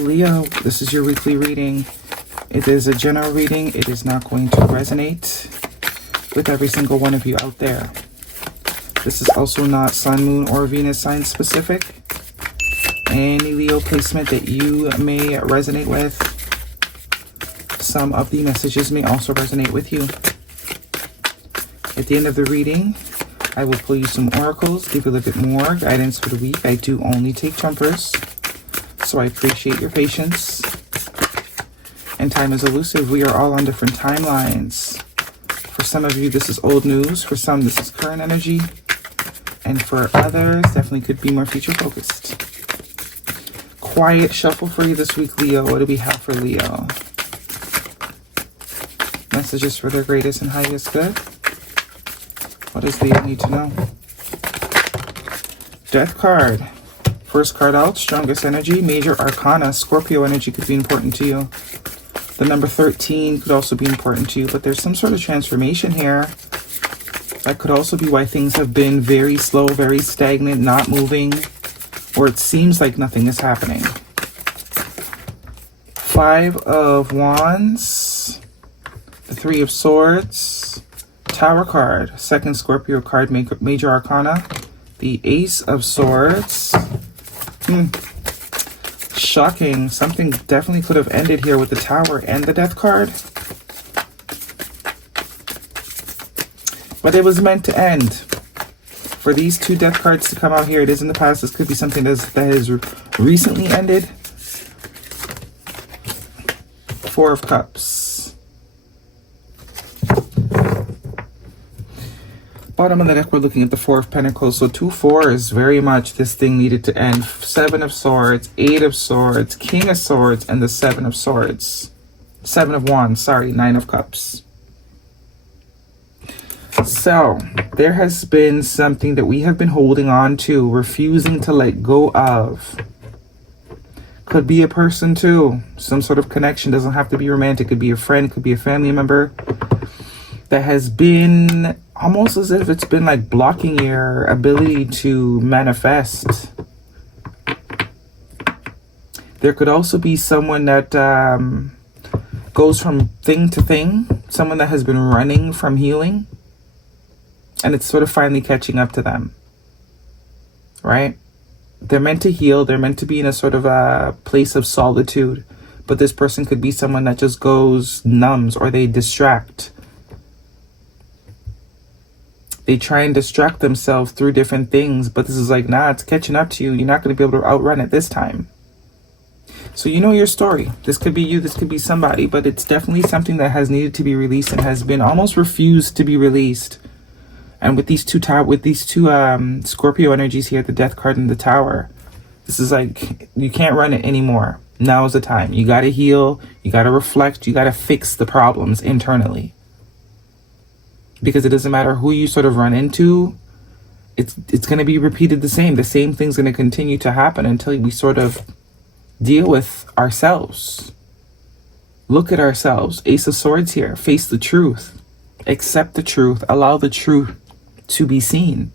Leo, this is your weekly reading. It is a general reading. It is not going to resonate with every single one of you out there. This is also not Sun, Moon, or Venus sign specific. Any Leo placement that you may resonate with, some of the messages may also resonate with you. At the end of the reading, I will pull you some oracles, give you a little bit more guidance for the week. I do only take jumpers, so I appreciate your patience. And time is elusive. We are all on different timelines. For some of you, this is old news. For some, this is current energy. And for others, definitely could be more future focused. Quiet shuffle for you this week, Leo. What do we have for Leo? Messages for their greatest and highest good. What does Leo need to know? Death card. First card out, strongest energy, major arcana. Scorpio energy could be important to you. The number 13 could also be important to you, but there's some sort of transformation here. That could also be why things have been very slow, very stagnant, not moving, or it seems like nothing is happening. 5 of Wands, the 3 of Swords, Tower card, second Scorpio card, major arcana, the Ace of Swords. Shocking. Something definitely could have ended here with the Tower and the Death card. But it was meant to end. For these two Death cards to come out here, it is in the past. This could be something that has recently ended. 4 of Cups. Bottom of the deck, we're looking at the 4 of Pentacles. So 2-4 is very much this thing needed to end. 7 of Swords, 8 of Swords, King of Swords, and the 7 of Swords. 7 of Wands, sorry, 9 of Cups. So there has been something that we have been holding on to, refusing to let go of. Could be a person too. Some sort of connection. Doesn't have to be romantic. Could be a friend, could be a family member. That has been almost as if it's been like blocking your ability to manifest. There could also be someone that goes from thing to thing. Someone that has been running from healing. And it's sort of finally catching up to them. Right? They're meant to heal. They're meant to be in a sort of a place of solitude. But this person could be someone that just goes numbs, or they distract. They try and distract themselves through different things, but this is like, nah, it's catching up to you. You're not going to be able to outrun it this time. So you know your story. This could be you, this could be somebody, but it's definitely something that has needed to be released and has been almost refused to be released. And with these two Scorpio energies here, the Death card and the Tower, this is like, you can't run it anymore. Now is the time. You got to heal, you got to reflect, you got to fix the problems internally. Because it doesn't matter who you sort of run into, it's going to be repeated the same. The same thing's going to continue to happen until we sort of deal with ourselves. Look at ourselves. Ace of Swords here. Face the truth. Accept the truth. Allow the truth to be seen.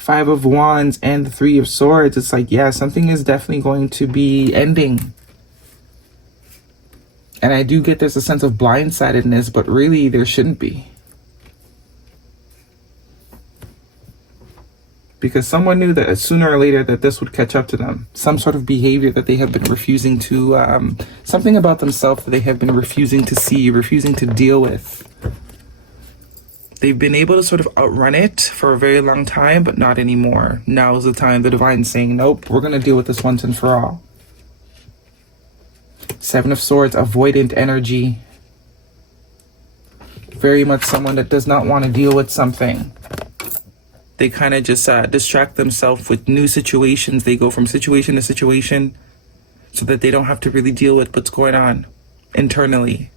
5 of Wands and the 3 of Swords. It's like, yeah, something is definitely going to be ending. And I do get there's a sense of blindsidedness, but really there shouldn't be. Because someone knew that sooner or later that this would catch up to them. Some sort of behavior that they have been refusing to, something about themselves that they have been refusing to see, refusing to deal with. They've been able to sort of outrun it for a very long time, but not anymore. Now is the time the divine's saying, nope, we're going to deal with this once and for all. 7 of Swords, avoidant energy. Very much someone that does not want to deal with something. They kind of just distract themselves with new situations. They go from situation to situation so that they don't have to really deal with what's going on internally.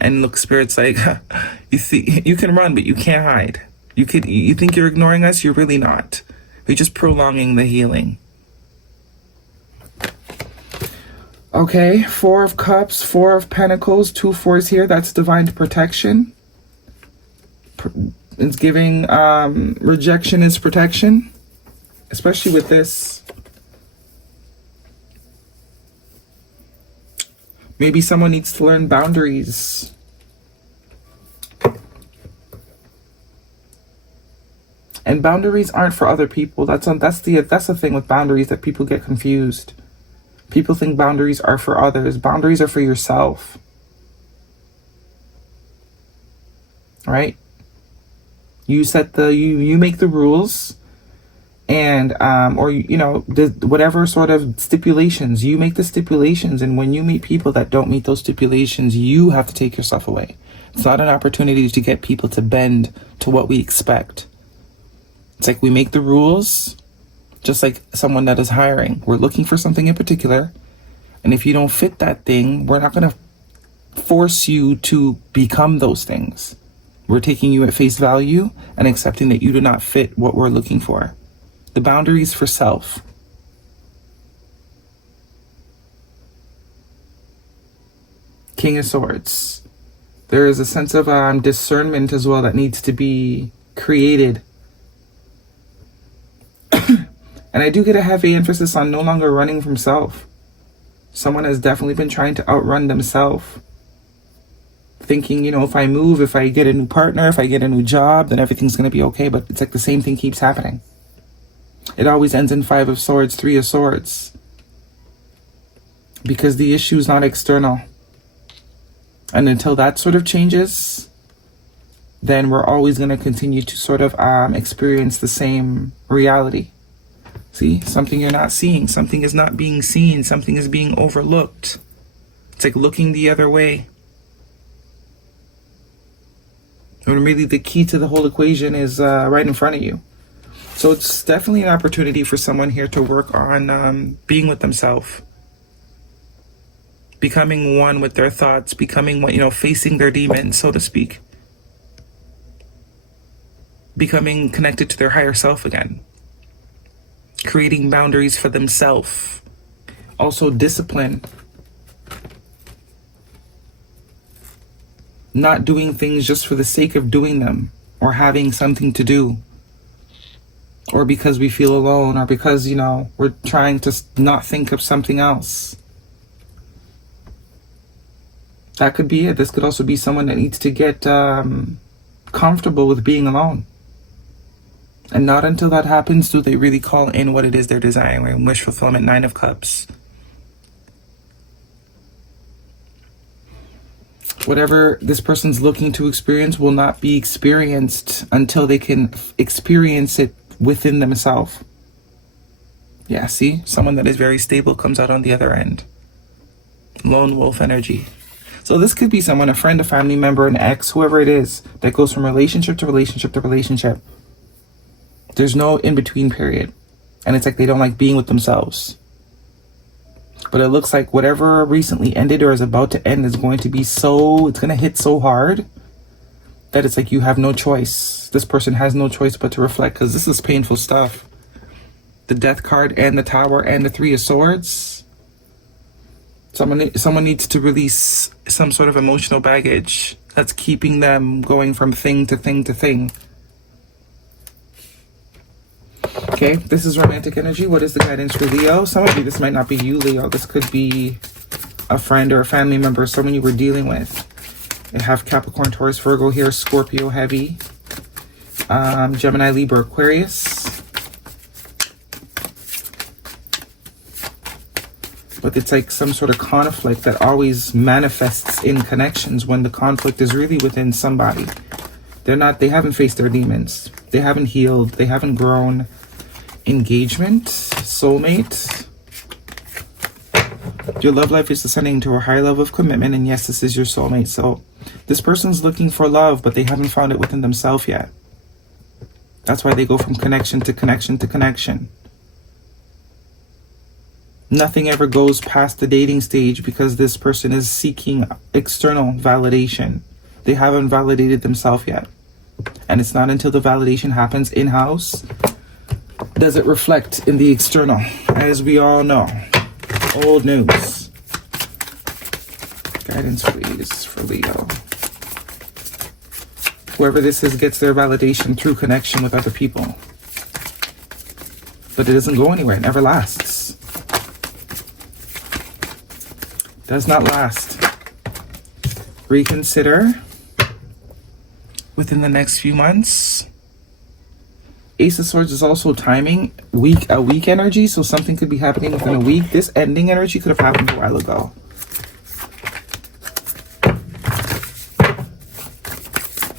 And look, Spirit's like, you can run, but you can't hide. You think you're ignoring us? You're really not. We're just prolonging the healing. Okay, 4 of Cups, 4 of Pentacles, 2 4s here. That's divine protection. It's giving rejection is protection. especially with this. Maybe someone needs to learn boundaries. And boundaries aren't for other people. That's the thing with boundaries, that people get confused. People think boundaries are for others. Boundaries are for yourself. Right? You set you make the rules, and or whatever sort of stipulations, you make the stipulations, and when you meet people that don't meet those stipulations, you have to take yourself away. It's not an opportunity to get people to bend to what we expect. It's like we make the rules, just like someone that is hiring. We're looking for something in particular, and if you don't fit that thing, we're not going to force you to become those things. We're taking you at face value and accepting that you do not fit what we're looking for. The boundaries for self. King of Swords. There is a sense of discernment as well that needs to be created. And I do get a heavy emphasis on no longer running from self. Someone has definitely been trying to outrun themselves. Thinking, if I move, if I get a new partner, if I get a new job, then everything's going to be okay. But it's like the same thing keeps happening. It always ends in 5 of Swords, 3 of Swords. Because the issue is not external. And until that sort of changes, then we're always going to continue to sort of experience the same reality. See, something you're not seeing, something is not being seen, something is being overlooked. It's like looking the other way. When really the key to the whole equation is right in front of you. So it's definitely an opportunity for someone here to work on being with themselves. Becoming one with their thoughts, becoming one, facing their demons, so to speak. Becoming connected to their higher self again. Creating boundaries for themselves. Also discipline. Not doing things just for the sake of doing them, or having something to do, or because we feel alone, or because, we're trying to not think of something else. That could be it. This could also be someone that needs to get comfortable with being alone. And not until that happens do they really call in what it is they're desiring. Wish fulfillment, 9 of Cups. Whatever this person's looking to experience will not be experienced until they can experience it within themselves. Yeah, see? Someone that is very stable comes out on the other end. Lone wolf energy. So this could be someone, a friend, a family member, an ex, whoever it is, that goes from relationship to relationship to relationship. There's no in-between period. And it's like they don't like being with themselves. But it looks like whatever recently ended or is about to end is going to be it's going to hit so hard that it's like you have no choice. This person has no choice but to reflect, because this is painful stuff. The Death card and the Tower and the 3 of Swords. Someone needs to release some sort of emotional baggage that's keeping them going from thing to thing to thing. Okay, this is romantic energy. What is the guidance for Leo? Some of you, this might not be you, Leo. This could be a friend or a family member, someone you were dealing with. You have Capricorn, Taurus, Virgo here, Scorpio heavy, Gemini, Libra, Aquarius. But it's like some sort of conflict that always manifests in connections when the conflict is really within somebody. They haven't faced their demons. They haven't healed. They haven't grown. Engagement, soulmate. Your love life is ascending to a higher level of commitment, and yes, this is your soulmate. So this person's looking for love, but they haven't found it within themselves yet. That's why they go from connection to connection to connection. Nothing ever goes past the dating stage because this person is seeking external validation. They haven't validated themselves yet. And it's not until the validation happens in-house does it reflect in the external, as we all know. Old news. Guidance, please, for Leo. Whoever this is gets their validation through connection with other people. but it doesn't go anywhere. It never lasts. Does not last. Reconsider within the next few months. Ace of Swords is also timing, a week energy, so something could be happening within a week. This ending energy could have happened a while ago.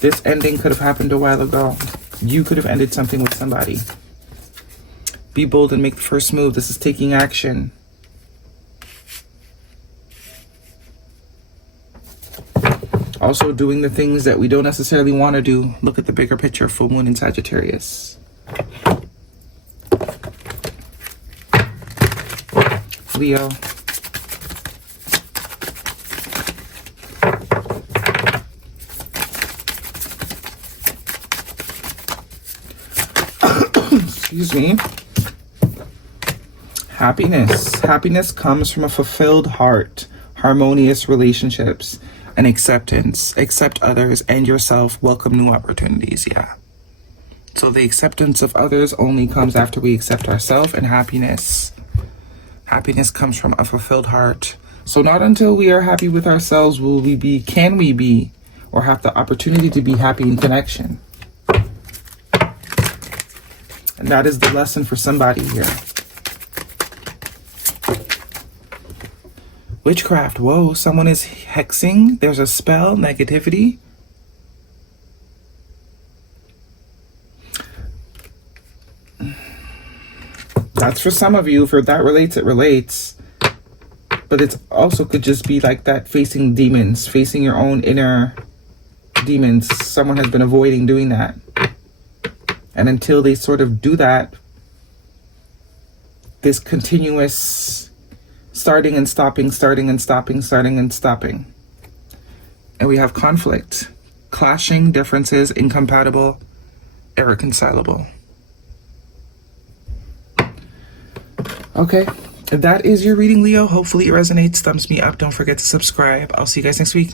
This ending could have happened a while ago. You could have ended something with somebody. Be bold and make the first move. This is taking action. Also doing the things that we don't necessarily want to do. Look at the bigger picture. Full moon in Sagittarius. Leo. Excuse me. Happiness. Happiness comes from a fulfilled heart, harmonious relationships, and acceptance. Accept others and yourself. Welcome new opportunities. Yeah. So the acceptance of others only comes after we accept ourselves, and happiness. Happiness comes from a fulfilled heart. So not until we are happy with ourselves can we be, or have the opportunity to be happy in connection. And that is the lesson for somebody here. Witchcraft. Whoa, someone is hexing. There's a spell, negativity. That's for some of you. For that relates, it relates. But it also could just be like that, facing demons, facing your own inner demons. Someone has been avoiding doing that. And until they sort of do that, this continuous starting and stopping, starting and stopping, starting and stopping. And we have conflict, clashing, differences, incompatible, irreconcilable. Okay, that is your reading, Leo. Hopefully it resonates, thumbs me up. Don't forget to subscribe. I'll see you guys next week.